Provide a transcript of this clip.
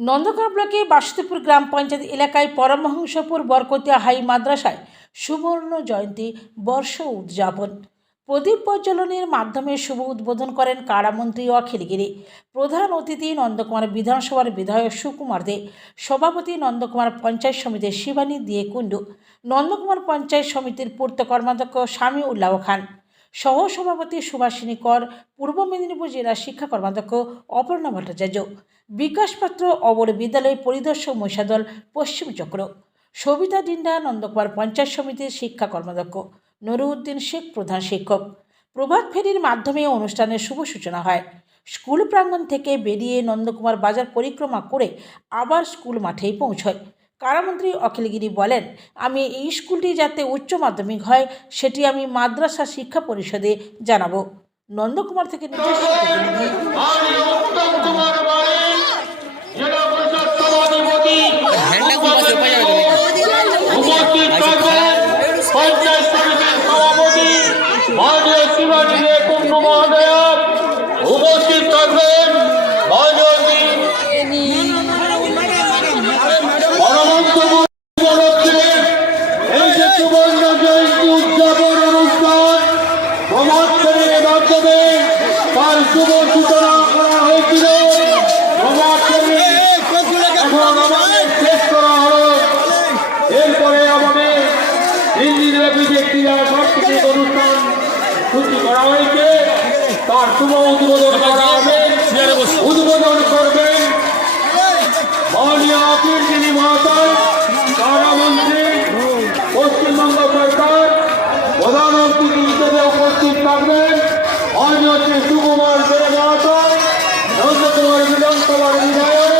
নন্দকুমার ব্লকে বাসুদেবপুর গ্রাম পঞ্চায়েত এলাকায় পরমহংসপুর বরকতিয়া হাই মাদ্রাসায় সুবর্ণ জয়ন্তী বর্ষ উদযাপন। প্রদীপ প্রজ্বলনের মাধ্যমে শুভ উদ্বোধন করেন কারামন্ত্রী অখিল গিরি। প্রধান অতিথি নন্দকুমার বিধানসভার বিধায়ক সুকুমার দে, সভাপতি নন্দকুমার পঞ্চায়েত সমিতির শিবানী দিয়ে কুণ্ডু, নন্দকুমার পঞ্চায়েত সমিতির পূর্ত কর্মাধ্যক্ষ স্বামী উল্লাহ খান, সহসভাপতি সুভাষিনী কর, পূর্ব মেদিনীপুর জেলা শিক্ষা কর্মাধ্যক্ষ অপর্ণা ভট্টাচার্য, বিকাশ পাত্র অবর বিদ্যালয় পরিদর্শক মহিষাদল পশ্চিম চক্র, সবিতা ডিন্ডা নন্দকুমার পঞ্চায়েত সমিতির শিক্ষা কর্মাধ্যক্ষ, নুরুদ্দিন শেখ প্রধান শিক্ষক। প্রভাত ফেরির মাধ্যমে অনুষ্ঠানের শুভ সূচনা হয়। স্কুল প্রাঙ্গণ থেকে বেরিয়ে নন্দকুমার বাজার পরিক্রমা করে আবার স্কুল মাঠেই পৌঁছয়। কারামন্ত্রী অখিল গিরি বলেন, আমি এই স্কুলটি যাতে উচ্চ মাধ্যমিক হয় সেটি আমি মাদ্রাসা শিক্ষা পরিষদে জানাবো। নন্দকুমার থেকে নিজস্ব প্রতিনিধি। উপস্থিত থাকবেন সুবর্ণ জয়ন্তী উদযাপন অনুষ্ঠান সমাজের মাধ্যমে তার শুভ সূচনা করা হয়েছিল। এখন আমাদের শেষ করা হলো। এরপরে আমাদের দিল্লিব্যাপী একটি সাংস্কৃতিক অনুষ্ঠান সূচি করা হয়েছে, তার শুভ উদ্বোধন করা হবে। উদ্বোধন করবেন মাননীয় অখিল গিরি মহাশয়, কারামন্ত্রী, পশ্চিমবঙ্গ সরকার। প্রধান অতিথি হিসেবে উপস্থিত থাকবেন মাননীয় শ্রী সুকুমার দে মহাশয়, নন্দকুমার বিধানসভার বিধায়ক।